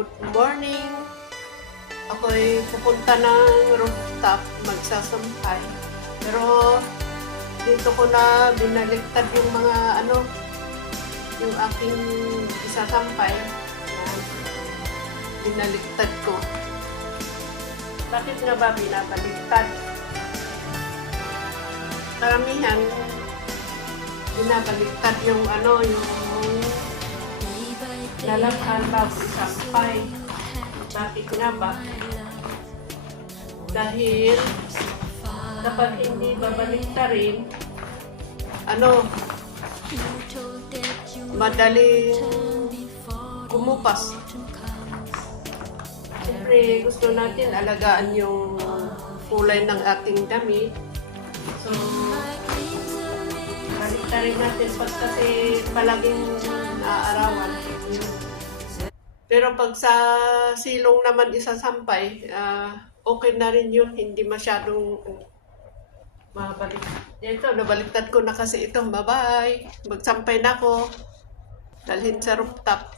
Good morning! Ako'y pupunta ng rooftop, magsasampay. Pero dito ko na binaliktad yung mga yung aking isasampay. Binaliktad ko. Bakit nga ba binabaliktad? Karamihan, binabaliktad yung yung lalakhan bago isampay. Bakit nga ba? Dahil kapag hindi babaliktarin, madaling kumupas. Siyempre, gusto natin alagaan yung kulay ng ating damit. So, baliktarin natin kasi palaging aarawan. Pero pag sa silong naman isasampay, okay na rin yun. Hindi masyadong mabalik. Ito, nabaliktad ko na kasi ito. Bye-bye! Magsampay na ako. Dalhin sa rooftop.